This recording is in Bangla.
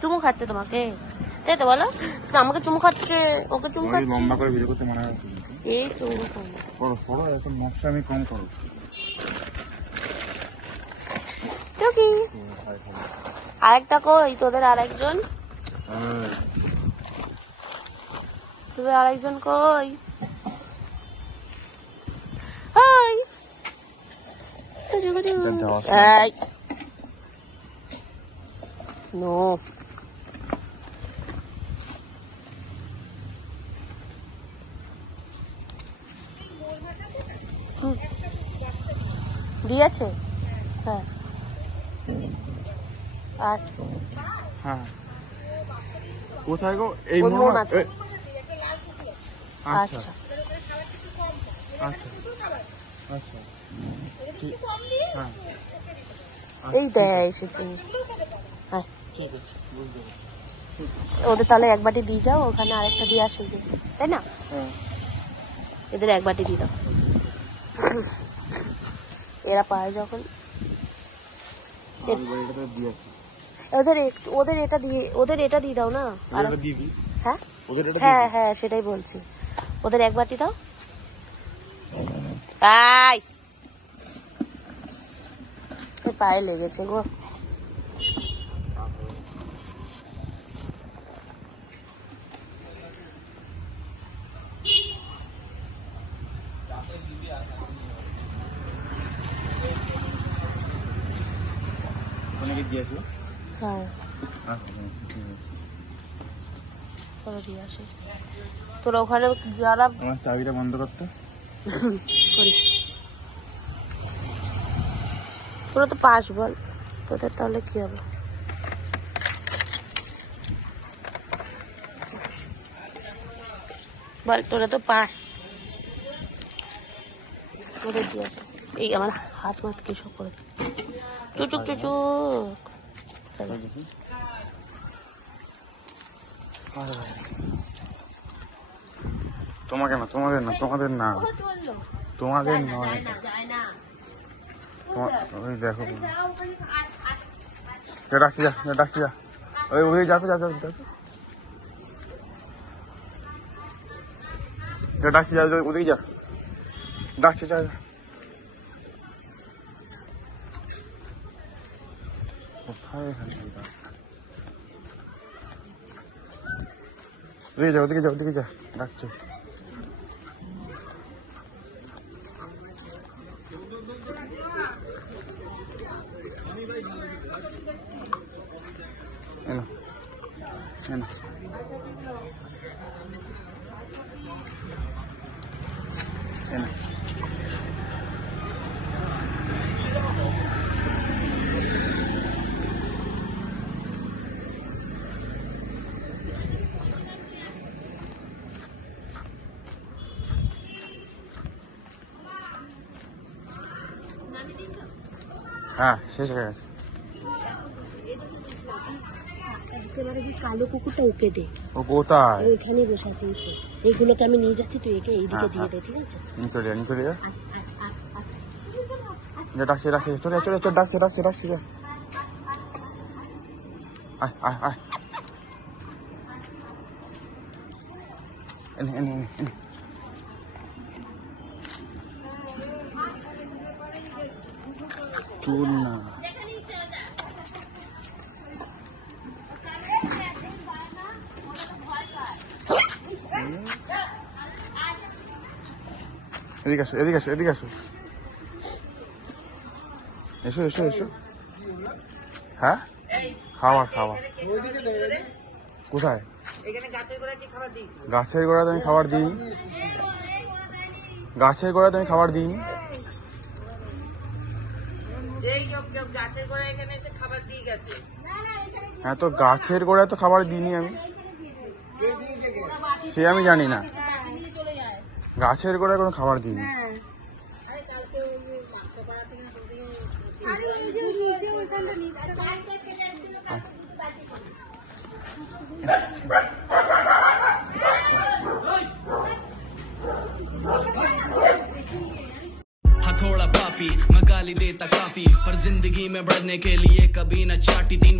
চুমু খাচ্ছে তোমাকে, তাই তো বলো? তো আমাকে চুমু খাচ্ছে, ওকে চুমু খাচ্ছে। লম্বা করে ভিডিও করতে মানা আছে। এই তো ওরকম করো এখন নকশা আমি কম করো। টুকি আরেকটা কই তোদের? আরেকজন তোদের আরেকজন কই? হাই নো দিয়েছে। হ্যাঁ আচ্ছা হ্যাঁ কোথায় গো? এই ওর মন আছে। আচ্ছা আচ্ছা আচ্ছা আচ্ছা হ্যাঁ এই দেয় এসেছে। হ্যাঁ ঠিক আছে বুঝতে পারছি। ওদের তাহলে এক বাটি দিয়ে যাও, ওখানে আরেকটা দিয়ে আসে, তাই না? হ্যাঁ এদের এক বাটি দিয়ে দাও। এরা পায় যখন ওদের এটা দিয়ে দাও না। হ্যাঁ হ্যাঁ হ্যাঁ সেটাই বলছি, ওদের এক বাটি দাও। পায়ে লেগেছে গো। হ্যাঁ চলো দিয়ে আসি। তোরা ওখানে যারা আমার চাবিটা বন্ধ করতে করি, তোরা তো পাস বল, তোদের তাহলে কি হবে? বল তোরা তো পাস, তোদের দিয়ে আসি। এই আমার হাত মাত কিসব করে চুচুক চুচুক। চলো তোমাকে না, তোমাদের না, তোমাদের না, তোমাদের নয়। ওই দেখো ডাকছি যা, ডাকছি যা, ওই যাবে ডাকছি যা, ওদিকে যা, ডাকছি যা। কোথায় ওদিকে যা, ওদিকে যা, ডাকছে। হ্যাঁ শেষ হয়ে গেছে। কালো কুকুরটা ওকে দে। ও কোথায়? ওইখানে বসে আছে। এইগুলোকে আমি নিয়ে যাচ্ছি, তুই একে এইদিকে দিয়ে দে, ঠিক আছে? চলে ডাকছে ডাকছে আয় এনে তুল না। এদিকে আসো এসো। হ্যাঁ খাওয়া কোথায়? গাছের গোড়াতে আমি খাবার দিই। গাছের গোড়াতে আমি খাবার দিই। হ্যাঁ তো গাছের গোড়ায় তো খাবার দিইনি আমি, সে আমি জানি না। গাছের গোড়ায় কোনো খাবার দিইনি। थोड़ा पापी मैं गाली देता काफी, पर जिंदगी में बढ़ने के लिए कभी न चाटी 3